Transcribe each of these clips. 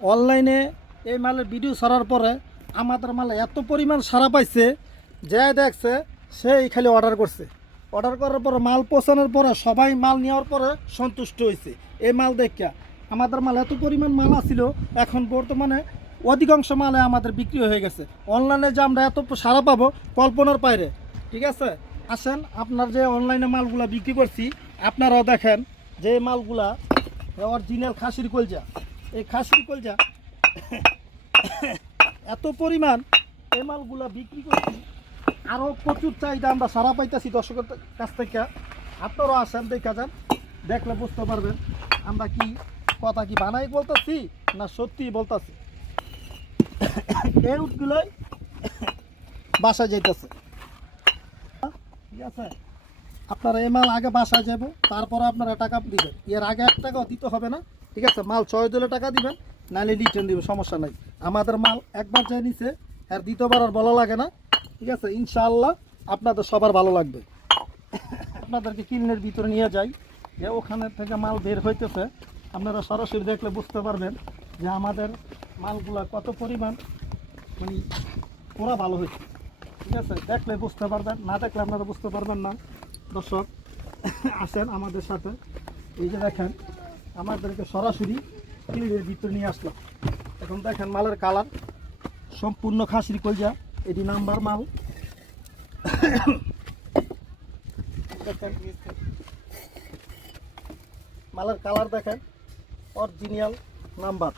অনলাইনে এই মালের ভিডিও ছাড়ার পরে আমাদের মালে এত পরিমাণ সাড়া পাইছে, যে দেখছে সেই খালি অর্ডার করছে। অর্ডার করার পরে মাল পৌঁছানোর পরে সবাই মাল নেওয়ার পরে সন্তুষ্ট হয়েছে। এই মাল দেখা আমাদের মাল এত পরিমাণ মাল আসছিল, এখন বর্তমানে অধিকাংশ মালে আমাদের বিক্রি হয়ে গেছে। অনলাইনে যে আমরা এত সাড়া পাবো কল্পনার বাইরে। ঠিক আছে, আসেন আপনার যে অনলাইনে মালগুলা বিক্রি করছি আপনারাও দেখেন যে মালগুলা অরিজিনাল খাসির কলজা। এই খাসির কলজা এত পরিমাণ এই মালগুলা বিক্রি করছি, আরও প্রচুর চাহিদা আমরা সারা পাইতেছি দর্শকের কাছ থেকে। আপনারাও আসেন, দেখা যান, দেখলে বুঝতে পারবেন আমরা কি কথা কি বানাই বলতেছি না সত্যিই বলতেছি। এই উটগুলোই বাসায় যাইতেছে। ঠিক আছে, আপনারা এই মাল আগে বাসায় যাব, তারপরে আপনারা টাকা দিবেন। এর আগে 1 টাকাও দিতে হবে না। ঠিক আছে, মাল চয়েস দিলে টাকা দিবেন, নাহলে রিটার্ন দিবেন, সমস্যা নাই। আমাদের মাল একবার চাই নিছে আর দ্বিতীয়বার আর বলা লাগে না। ঠিক আছে, ইনশাআল্লাহ আপনাদের সবার ভালো লাগবে। আপনাদেরকে কিনের ভিতরে নিয়ে যাই, যে ওখানে থেকে মাল বের হইতেছে, আপনারা সরাসরি দেখলে বুঝতে পারবেন যে আমাদের মালগুলা কত পরিমাণ মানে ওরা ভালো হয়েছে। ঠিক আছে, দেখলে বুঝতে পারবেন, না দেখলে আপনারা বুঝতে পারবেন না। দর্শক আসেন আমাদের সাথে, এই যে দেখেন আমাদেরকে সরাসরি ক্লিনের ভিতরে নিয়ে আসলাম। এখন দেখেন মালের কালার সম্পূর্ণ খাসির কলজা, এটি নাম্বার মাল। দেখেন মালের কালার দেখেন, অরিজিনাল নাম্বার।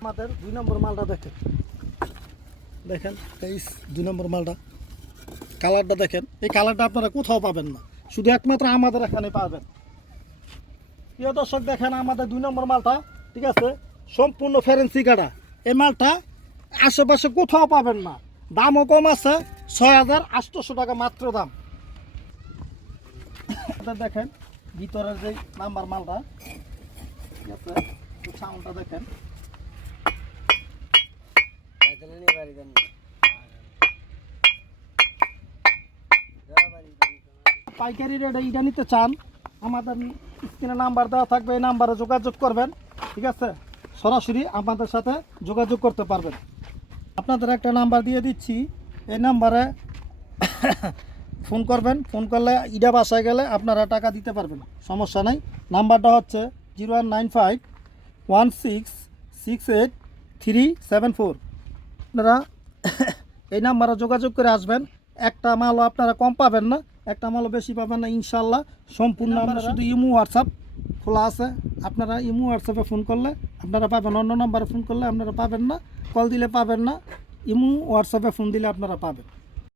আমাদের 2 নম্বর মালটা দেখেন, দেখেন এই 2 নম্বর মালটা কালারটা দেখেন। এই কালারটা আপনারা কোথাও পাবেন না, শুধু একমাত্র আমাদের এখানে পাবেন। প্রিয় দর্শক দেখেন আমাদের 2 নম্বর মালটা, ঠিক আছে, সম্পূর্ণ ফেরেন্সি কাটা। এই মালটা আশেপাশে কোথাও পাবেন না, দামও কম আছে, 6,800 টাকা মাত্র দাম। দেখেন ভিতরের যে নাম্বার মালটা, ঠিক আছে, সাউন্ডটা দেখেন। পাইকারি রেটে এটা নিতে চান, আমাদের স্ক্রিনে নাম্বার দেওয়া থাকবে, এই নাম্বারে যোগাযোগ করবেন। ঠিক আছে, সরাসরি আমাদের সাথে যোগাযোগ করতে পারবেন। আপনাদের একটা নাম্বার দিয়ে দিচ্ছি, এই নাম্বারে ফোন করবেন। ফোন করলে ইডা বাসায় গেলে আপনারা টাকা দিতে পারবেন, সমস্যা নাই। নাম্বারটা হচ্ছে 01951668 374। আপনারা এই নাম্বারে যোগাযোগ করে আসবেন। একটা মালও আপনারা কম পাবেন না, একটা মালও বেশি পাবেন না ইনশাল্লাহ। সম্পূর্ণ আমরা শুধু ইমো হোয়াটসঅ্যাপ খোলা আছে, আপনারা ইমো হোয়াটসঅ্যাপে ফোন করলে আপনারা পাবেন, অন্য নাম্বারে ফোন করলে আপনারা পাবেন না, কল দিলে পাবেন না, ইমো হোয়াটসঅ্যাপে ফোন দিলে আপনারা পাবেন।